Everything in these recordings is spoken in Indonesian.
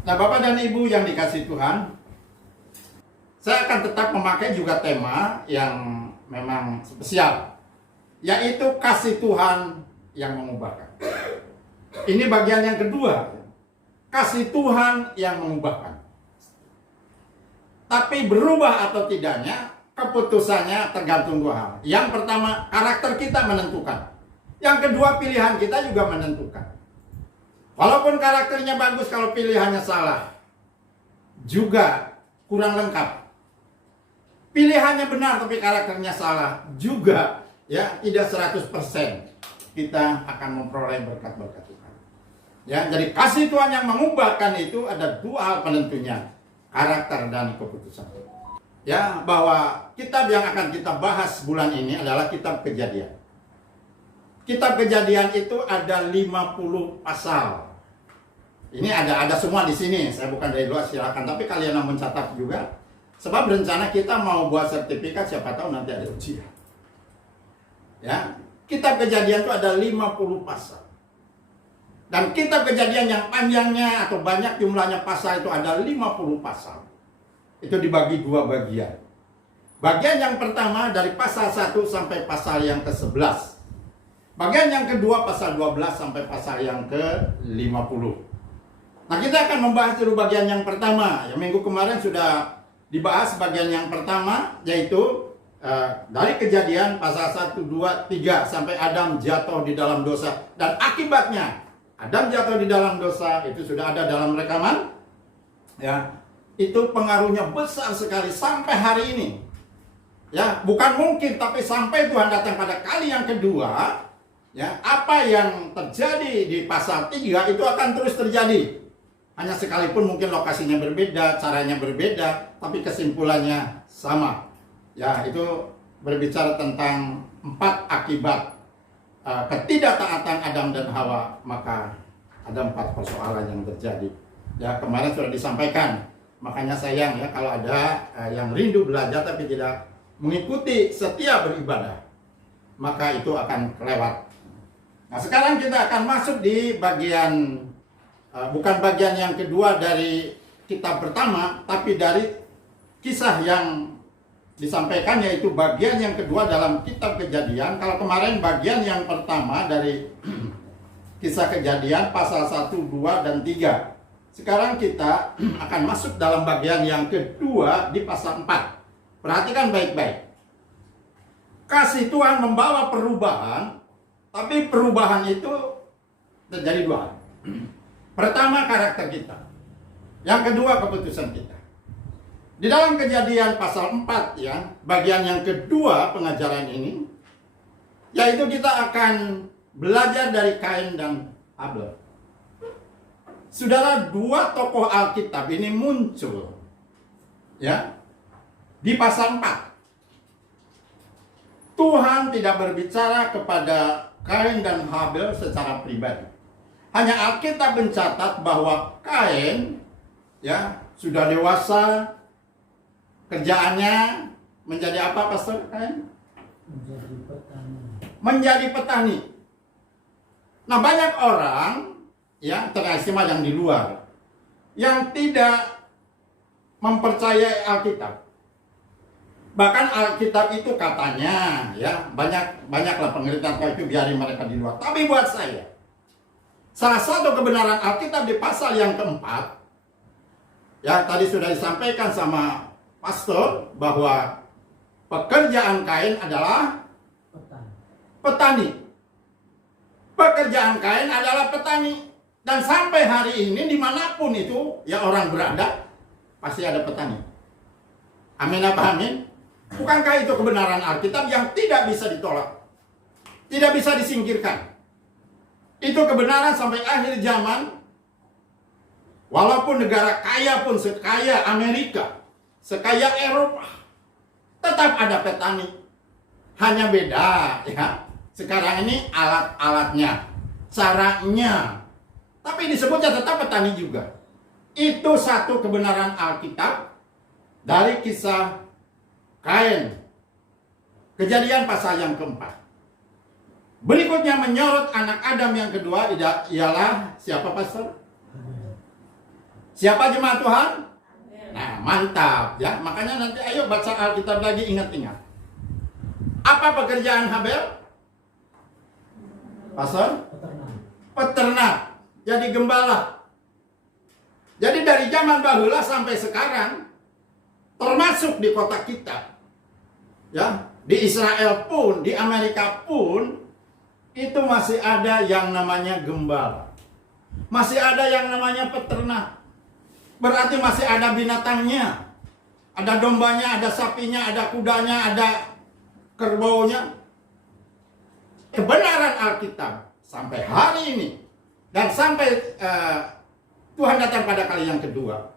Nah, Bapak dan Ibu yang dikasihi Tuhan, saya akan tetap memakai juga tema yang memang spesial, yaitu kasih Tuhan yang mengubahkan. Ini bagian yang kedua, kasih Tuhan yang mengubahkan. Tapi berubah atau tidaknya, keputusannya tergantung dua hal. Yang pertama, karakter kita menentukan. Yang kedua, pilihan kita juga menentukan. Walaupun karakternya bagus, kalau pilihannya salah, juga kurang lengkap. Pilihannya benar tapi karakternya salah, juga ya tidak 100% kita akan memperoleh berkat-berkat Tuhan. Ya, jadi kasih Tuhan yang mengubahkan itu ada dua hal penentunya, karakter dan keputusan. Ya, bahwa kitab yang akan kita bahas bulan ini adalah kitab Kejadian. Kitab Kejadian itu ada 50 pasal. Ini ada semua di sini. Saya bukan dari luar, silakan. Tapi kalian yang mencatat juga. Sebab rencana kita mau buat sertifikat, siapa tahu nanti ada ujian. Ya, kitab Kejadian itu ada 50 pasal. Dan kitab Kejadian yang panjangnya atau banyak jumlahnya pasal itu ada 50 pasal. Itu dibagi dua bagian. Bagian yang pertama dari pasal 1 sampai pasal yang ke-11. Bagian yang kedua pasal 12 sampai pasal yang ke-50. Nah, kita akan membahas dulu bagian yang pertama. Yang minggu kemarin sudah dibahas bagian yang pertama, yaitu dari Kejadian pasal 1, 2, 3 sampai Adam jatuh di dalam dosa. Dan akibatnya Adam jatuh di dalam dosa itu sudah ada dalam rekaman. Ya, itu pengaruhnya besar sekali sampai hari ini. Ya, bukan mungkin, tapi sampai Tuhan datang pada kali yang kedua, ya, apa yang terjadi di pasal 3 itu akan terus terjadi. Hanya sekalipun mungkin lokasinya berbeda, caranya berbeda, tapi kesimpulannya sama. Ya, itu berbicara tentang 4 akibat ketidaktaatan Adam dan Hawa, maka ada 4 persoalan yang terjadi. Ya, kemarin sudah disampaikan. Makanya sayang ya kalau ada yang rindu belajar tapi tidak mengikuti setia beribadah, maka itu akan kelewat. Nah, sekarang kita akan masuk di bagian bukan bagian yang kedua dari kitab pertama, tapi dari kisah yang disampaikan, yaitu bagian yang kedua dalam kitab Kejadian. Kalau kemarin bagian yang pertama dari kisah Kejadian pasal 1, 2, dan 3. Sekarang kita akan masuk dalam bagian yang kedua di pasal 4. Perhatikan baik-baik. Kasih Tuhan membawa perubahan, tapi perubahan itu terjadi dua hal. Pertama, karakter kita. Yang kedua, keputusan kita. Di dalam Kejadian pasal 4 ya, bagian yang kedua pengajaran ini, yaitu kita akan belajar dari Kain dan Abel. Saudara, dua tokoh Alkitab ini muncul ya di pasal 4. Tuhan tidak berbicara kepada Kain dan Habel secara pribadi. Hanya Alkitab mencatat bahwa Kain ya sudah dewasa, kerjaannya menjadi apa, Pastor Kain? Menjadi petani. Menjadi petani. Nah, banyak orang ya, terutama yang di luar, yang tidak mempercayai Alkitab. Bahkan Alkitab itu katanya ya banyaklah penelitian itu, biarin mereka di luar. Tapi buat saya, salah satu kebenaran Alkitab di pasal yang keempat, ya tadi sudah disampaikan sama Pastor bahwa pekerjaan Kain adalah petani. Pekerjaan Kain adalah petani. Dan sampai hari ini dimanapun itu ya orang berada, pasti ada petani. Amin apa amin? Bukankah itu kebenaran Alkitab yang tidak bisa ditolak, tidak bisa disingkirkan? Itu kebenaran sampai akhir zaman. Walaupun negara kaya pun sekaya Amerika, sekaya Eropa, tetap ada petani. Hanya beda ya, sekarang ini alat-alatnya, caranya, tapi disebutnya tetap petani juga. Itu satu kebenaran Alkitab dari kisah Kain. Kejadian pasal yang keempat. Berikutnya menyorot anak Adam yang kedua ialah siapa, Pastor? Siapa jemaat Tuhan? Nah, mantap ya. Makanya nanti ayo baca Alkitab lagi, ingat-ingat. Apa pekerjaan Habel? Pastor? Peternak. Peternak. Jadi gembala. Jadi dari zaman bahula sampai sekarang, termasuk di kota kita, ya, di Israel pun, di Amerika pun, itu masih ada yang namanya gembala. Masih ada yang namanya peternak. Berarti masih ada binatangnya. Ada dombanya, ada sapinya, ada kudanya, ada kerbaunya. Kebenaran Alkitab sampai hari ini, dan sampai Tuhan datang pada kali yang kedua.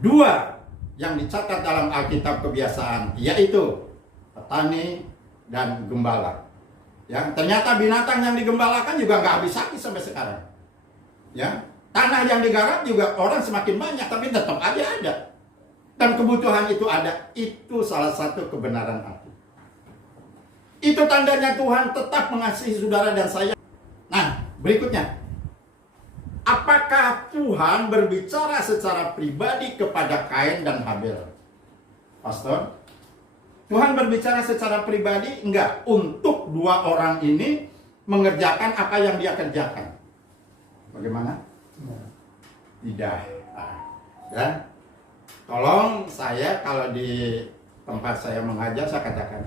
Dua yang dicatat dalam Alkitab kebiasaan, yaitu petani dan gembala. Ya, ternyata binatang yang digembalakan juga nggak habis-habis sampai sekarang. Ya, tanah yang digarap juga orang semakin banyak, tapi tetap aja ada. Dan kebutuhan itu ada. Itu salah satu kebenaran Alkitab. Itu tandanya Tuhan tetap mengasihi saudara dan saya. Nah, berikutnya. Apakah Tuhan berbicara secara pribadi kepada Kain dan Habel? Pastor, Tuhan berbicara secara pribadi? Enggak. Untuk dua orang ini mengerjakan apa yang dia kerjakan. Bagaimana? Tidak. Nah, ya. Tolong saya kalau di tempat saya mengajar, saya katakan,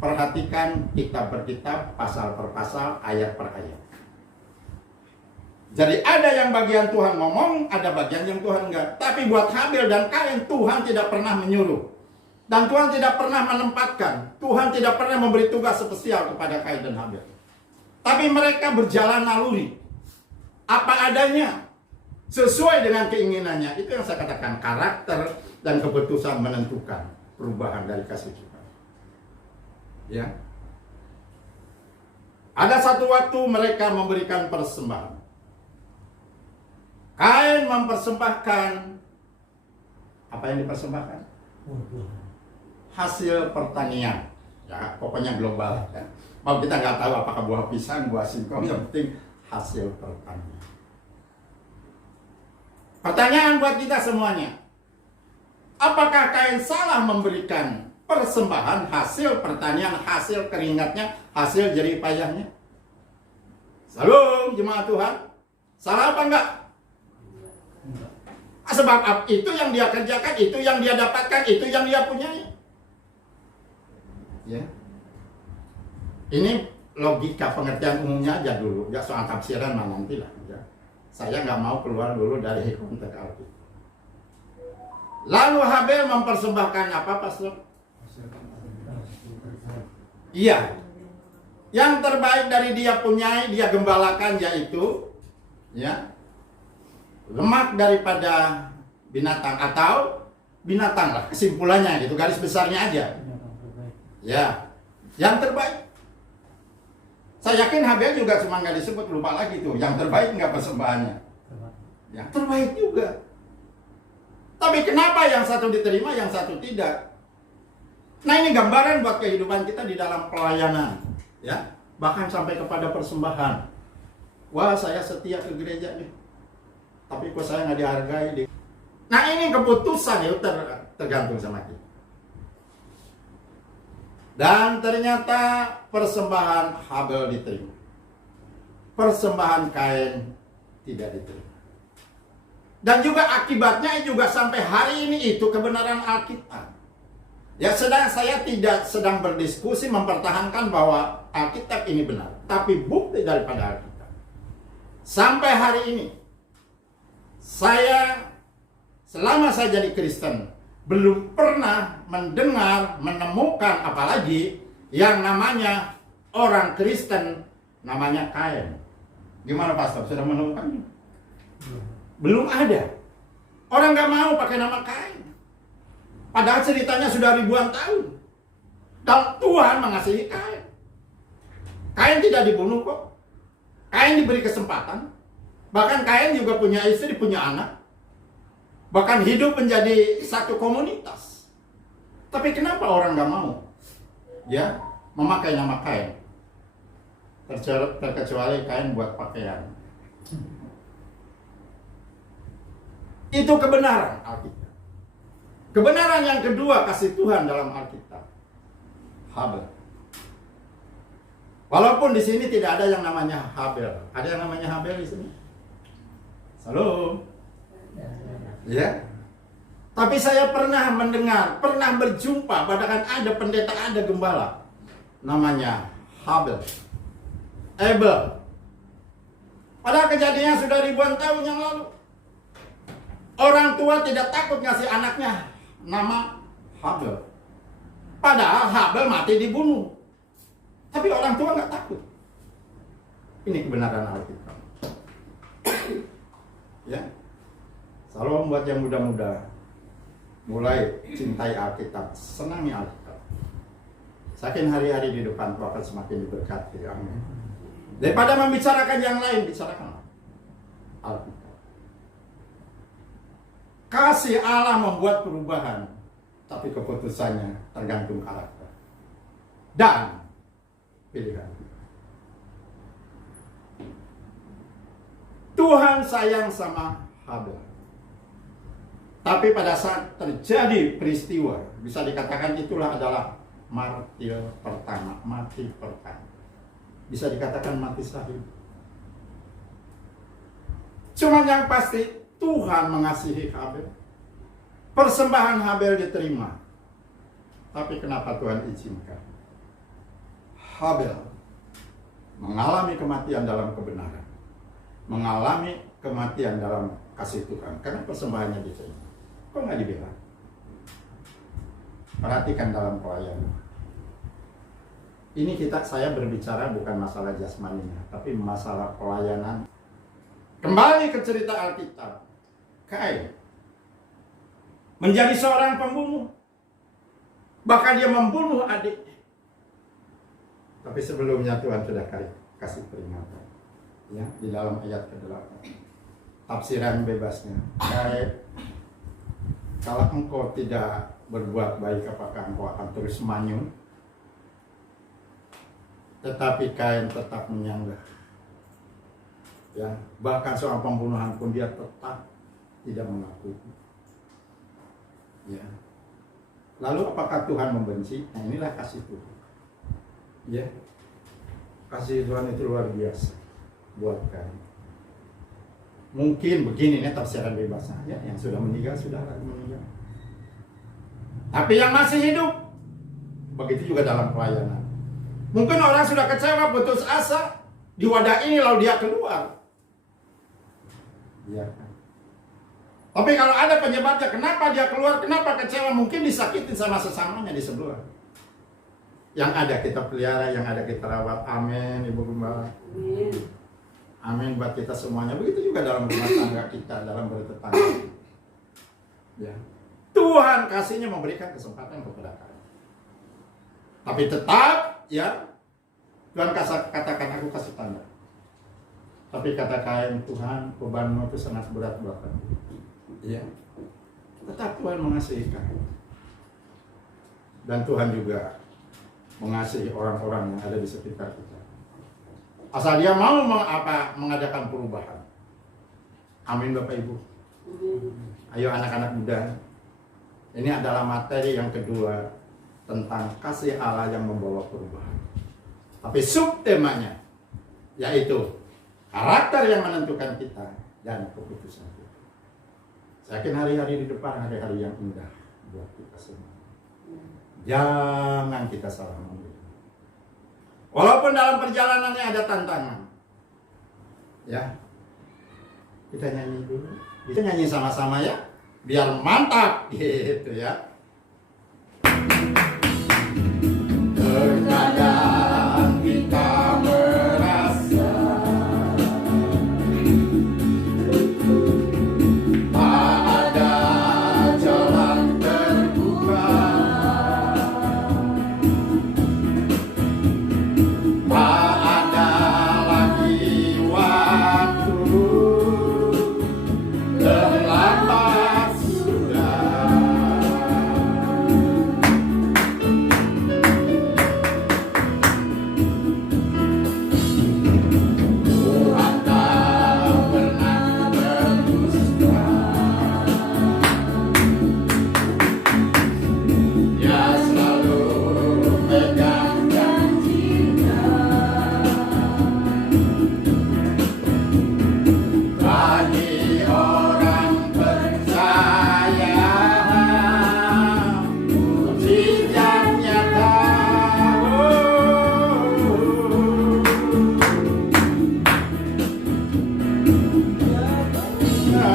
perhatikan kitab per kitab, pasal per pasal, ayat per ayat. Jadi ada yang bagian Tuhan ngomong, ada bagian yang Tuhan enggak. Tapi buat Habel dan Kain, Tuhan tidak pernah menyuruh. Dan Tuhan tidak pernah menempatkan. Tuhan tidak pernah memberi tugas spesial kepada Kain dan Habel. Tapi mereka berjalan naluri. Apa adanya. Sesuai dengan keinginannya. Itu yang saya katakan, karakter dan keputusan menentukan perubahan dari kasih Tuhan. Ya. Ada satu waktu mereka memberikan persembahan. Kain mempersembahkan, apa yang dipersembahkan? Hasil pertanian. Ya, pokoknya global. Ya. Mau kita nggak tahu apakah buah pisang, buah singkong, yang penting hasil pertanian. Pertanyaan buat kita semuanya. Apakah Kain salah memberikan persembahan hasil pertanian, hasil keringatnya, hasil jerih payahnya? Salam jemaat Tuhan. Salah apa enggak? Sebab itu yang dia kerjakan, itu yang dia dapatkan, itu yang dia punyai. Ya. Ini logika pengertian umumnya aja dulu. Ya, soal tafsiran mah nanti lah. Ya. Saya nggak mau keluar dulu dari konteks Alkitab. Lalu Habel mempersembahkan apa, Pastor? Iya. Yang terbaik dari dia punyai, dia gembalakan, yaitu ya, lemak daripada binatang atau binatang lah, kesimpulannya gitu, garis besarnya aja. Ya, yang terbaik. Saya yakin Habel juga cuma nggak disebut, lupa lagi tuh. Yang terbaik nggak persembahannya. Yang terbaik juga. Tapi kenapa yang satu diterima, yang satu tidak? Nah, ini gambaran buat kehidupan kita di dalam pelayanan, ya, bahkan sampai kepada persembahan. Wah, saya setia ke gereja nih, tapi kok saya nggak dihargai. Nah, ini keputusan itu tergantung sama kita. Dan ternyata persembahan Habel diterima, persembahan Kain tidak diterima. Dan juga akibatnya juga sampai hari ini itu kebenaran Alkitab. Ya, saya tidak sedang berdiskusi mempertahankan bahwa Alkitab ini benar, tapi bukti daripada Alkitab. Sampai hari ini, saya selama saya jadi Kristen belum pernah mendengar, menemukan apalagi yang namanya orang Kristen namanya Kain. Gimana Pastor? Sudah menemukannya? Belum ada. Orang nggak mau pakai nama Kain. Padahal ceritanya sudah ribuan tahun. Dan Tuhan mengasihi Kain. Kain tidak dibunuh kok. Kain diberi kesempatan. Bahkan Kain juga punya istri, punya anak. Bahkan hidup menjadi satu komunitas. Tapi kenapa orang nggak mau? Ya, memakai nama Kain. Terkecuali Kain buat pakaian. Itu kebenaran Alkitab. Kebenaran yang kedua kasih Tuhan dalam Alkitab. Habel. Walaupun di sini tidak ada yang namanya Habel. Ada yang namanya Habel di sini? Salam. Ya. Tapi saya pernah mendengar, pernah berjumpa, bahkan ada pendeta, ada gembala namanya Habel. Abel. Padahal kejadiannya sudah ribuan tahun yang lalu. Orang tua tidak takut ngasih anaknya nama Habel. Padahal Habel mati dibunuh. Tapi orang tua nggak takut. Ini kebenaran Alkitab. Ya. Salam buat yang muda-muda. Mulai cintai Alkitab, senangi Alkitab. Saking hari-hari di depan Tuhan akan semakin diberkati. Amin. Daripada membicarakan yang lain, bicarakan Alkitab. Kasih Allah membuat perubahan, tapi keputusannya tergantung karakter dan pilihan. Tuhan sayang sama Habel. Tapi pada saat terjadi peristiwa, bisa dikatakan itulah adalah martir pertama, mati pertama. Bisa dikatakan mati syahid. Cuman yang pasti Tuhan mengasihi Habel. Persembahan Habel diterima. Tapi kenapa Tuhan izinkan? Habel mengalami kematian dalam kebenaran, mengalami kematian dalam kasih Tuhan karena persembahannya diterima. Kok nggak dibela? Perhatikan dalam pelayanan. Ini saya berbicara bukan masalah jasmaninya, tapi masalah pelayanan. Kembali ke cerita Alkitab. Kain menjadi seorang pembunuh, bahkan dia membunuh adiknya. Tapi sebelumnya Tuhan sudah kasih peringatan. Ya, di dalam ayat ke-8. Tafsiran bebasnya. Kain, kalau engkau tidak berbuat baik, apakah engkau akan terus manyun? Tetapi Kain tetap menyanggah. Ya, bahkan soal pembunuhan pun dia tetap tidak mengakui. Ya. Lalu apakah Tuhan membenci? Nah, inilah kasih Tuhan. Ya, kasih Tuhan itu luar biasa buat kami. Mungkin begini nih tafsiran bebasnya, ya, yang sudah meninggal sudah meninggal. Tapi yang masih hidup, begitu juga dalam pelayanan. Mungkin orang sudah kecewa, putus asa, di wadah ini lalu dia keluar. Ya. Tapi kalau ada penyebabnya, kenapa dia keluar, kenapa kecewa, mungkin disakitin sama sesamanya di sebelah. Yang ada kita pelihara, yang ada kita rawat. Amin, Ibu Gembala. Amin buat kita semuanya. Begitu juga dalam rumah tangga kita, dalam bertetangga. Ya. Tuhan kasihnya memberikan kesempatan kepada kami. Tapi tetap, ya, Tuhan katakan aku kasih tanda. Tapi kata Kain, Tuhan, bebanmu itu sangat berat buat kami. Ya. Tetap Tuhan mengasihi kami. Dan Tuhan juga mengasihi orang-orang yang ada di sekitar kita. Asal dia mau mengadakan perubahan. Amin Bapak Ibu. Ayo anak-anak muda. Ini adalah materi yang kedua tentang kasih Allah yang membawa perubahan. Tapi subtemanya yaitu karakter yang menentukan kita dan keputusan kita. Saya yakin hari-hari di depan hari-hari yang indah buat kita semua. Jangan kita salah memilih. Walaupun dalam perjalanannya ada tantangan. Ya. Kita nyanyi dulu. Kita nyanyi sama-sama ya. Biar mantap gitu ya. Terkadang kita merasa tak ada jalan terbuka. Tak ada lagi waktu, terlambat sudah.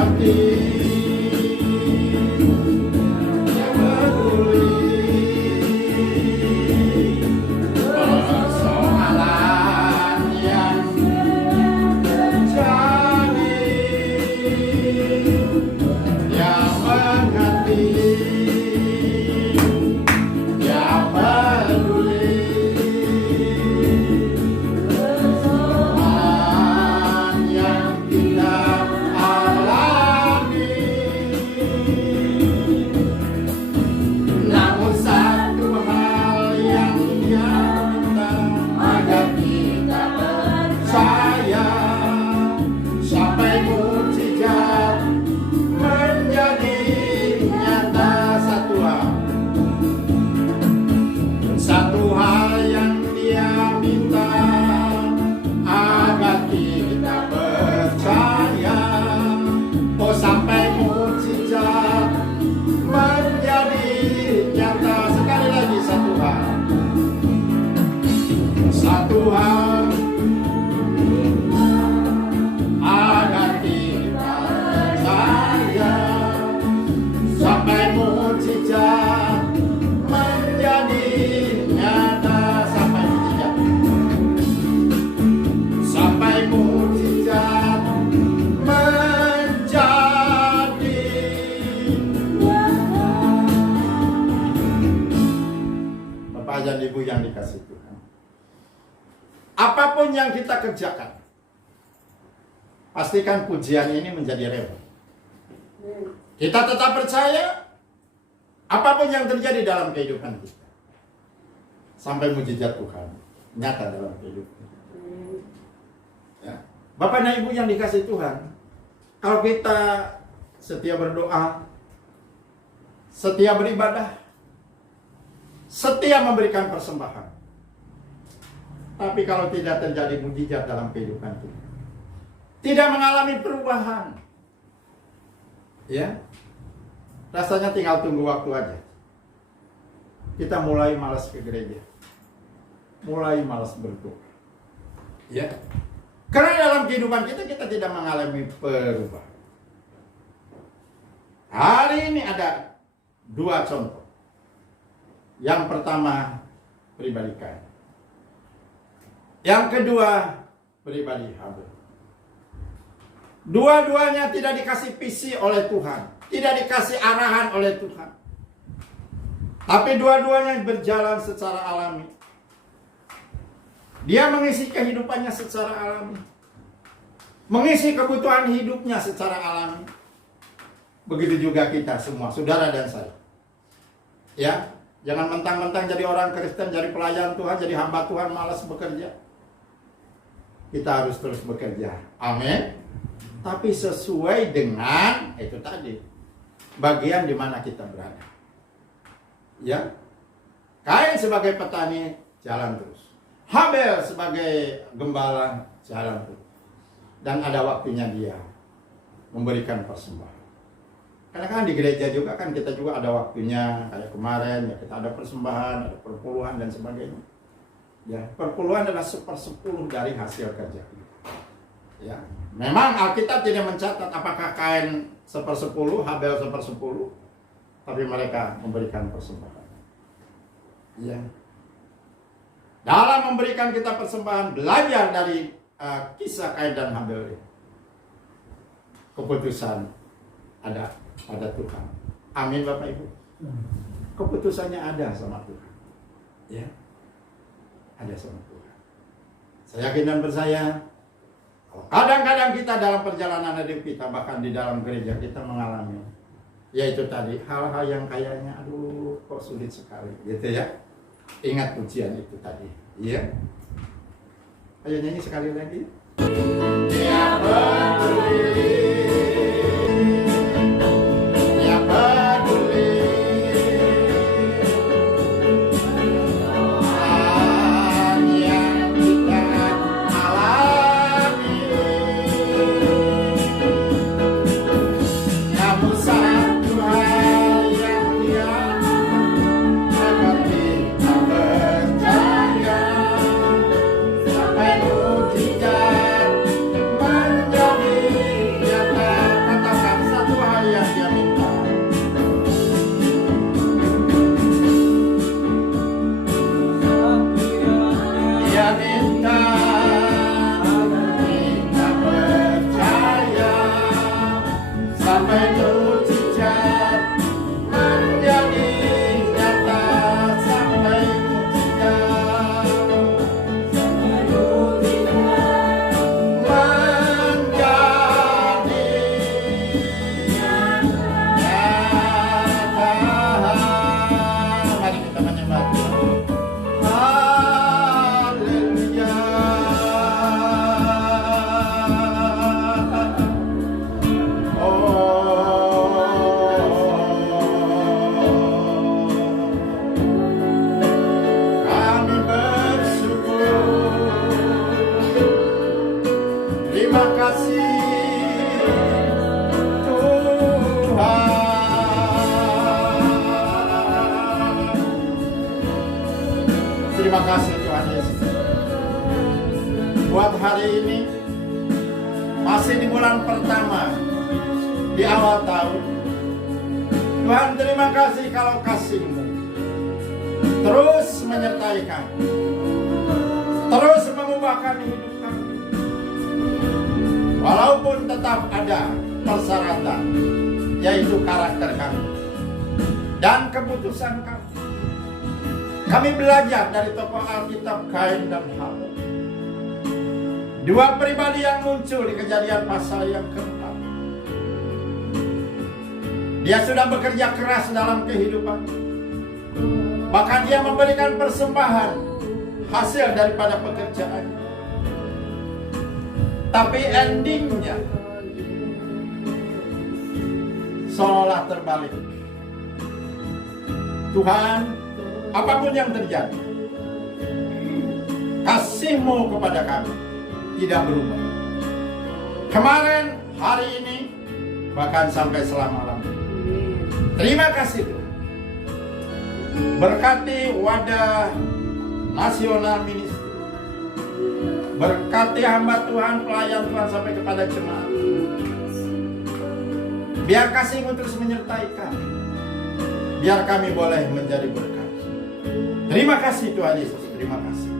mengerti, dia peduli persoalan yang terjadi. Dia mengerti, dia peduli persoalan yang kita alami. Namun satu hal yang nyata agar kita percaya, sampai mujizat menjadi nyata. Satu hal yang dia minta agar kita percaya, oh sampai mujizat menjadi nyata. Sekali lagi, satu hal agar kita percaya, sampai mujizat menjadi nyata. Sampai mujizat menjadi nyata. Bapak dan Ibu yang dikasihi Tuhan, apapun yang kita kerjakan, pastikan pujian ini menjadi rema. Kita tetap percaya apapun yang terjadi dalam kehidupan kita, sampai mujizat Tuhan nyata dalam kehidupan kita. Ya. Bapak dan Ibu yang dikasihi Tuhan, kalau kita setia berdoa, setia beribadah, setia memberikan persembahan, tapi kalau tidak terjadi mujizat dalam kehidupan kita, tidak mengalami perubahan, ya, rasanya tinggal tunggu waktu aja. Kita mulai malas ke gereja, mulai malas berdoa, ya. Karena dalam kehidupan kita tidak mengalami perubahan. Hari ini ada dua contoh. Yang pertama, pribadi Kain. Yang kedua, pribadi Habel. Dua-duanya tidak dikasih visi oleh Tuhan, tidak dikasih arahan oleh Tuhan, tapi dua-duanya berjalan secara alami. Dia mengisi kehidupannya secara alami, mengisi kebutuhan hidupnya secara alami. Begitu juga kita semua, saudara dan saya. Ya, jangan mentang-mentang jadi orang Kristen, jadi pelayan Tuhan, jadi hamba Tuhan malas bekerja. Kita harus terus bekerja. Amin. Tapi sesuai dengan itu tadi, bagian di mana kita berada. Ya. Kain sebagai petani jalan terus. Habel sebagai gembala jalan terus. Dan ada waktunya dia memberikan persembahan. Karena kan di gereja juga kan kita juga ada waktunya, kayak kemarin ya kita ada persembahan, ada perpuluhan dan sebagainya. Ya, perpuluhan adalah 1/10 dari hasil kerja kita. Ya, memang Alkitab tidak mencatat apakah Kain 1/10, Habel 1/10, tapi mereka memberikan persembahan. Ya. Dalam memberikan kita persembahan, belajar dari kisah Kain dan Habel ini. Keputusan ada pada Tuhan. Amin Bapak Ibu. Keputusannya ada sama Tuhan. Ya. Ada sama Tuhan. Saya yakin dan percaya, kadang-kadang kita dalam perjalanan hidup kita, bahkan di dalam gereja kita mengalami, yaitu tadi hal-hal yang kayaknya aduh kok sulit sekali, gitu ya. Ingat pujian itu tadi, iya. Ayo nyanyi sekali lagi. Dia peduli, dia peduli, yang kita alami. Namun satu hal yang dia agar kita percaya, sampai mujizat menjadi nyata. kasih Tuhan Yesus. Buat hari ini, masih di bulan pertama, di awal tahun, Tuhan terima kasih kalau kasih-Mu terus menyertai kami, terus mengubahkan hidup kami. Walaupun tetap ada persyaratan, yaitu karakter kami dan keputusan kami. Kami belajar dari tokoh Alkitab Kain dan Habel, dua pribadi yang muncul di Kejadian pasal yang keempat. Dia sudah bekerja keras dalam kehidupan, bahkan dia memberikan persembahan hasil daripada pekerjaan. Tapi endingnya seolah terbalik. Tuhan, apapun yang terjadi, kasih-Mu kepada kami tidak berubah. Kemarin, hari ini, bahkan sampai selama-lamanya. Terima kasih Tuhan. Berkati wadah nasional ministry. Berkati hamba Tuhan, pelayan Tuhan sampai kepada jemaat. Biar kasih-Mu terus menyertai kami. Biar kami boleh menjadi berkat. Terima kasih Tuhan Yesus, terima kasih.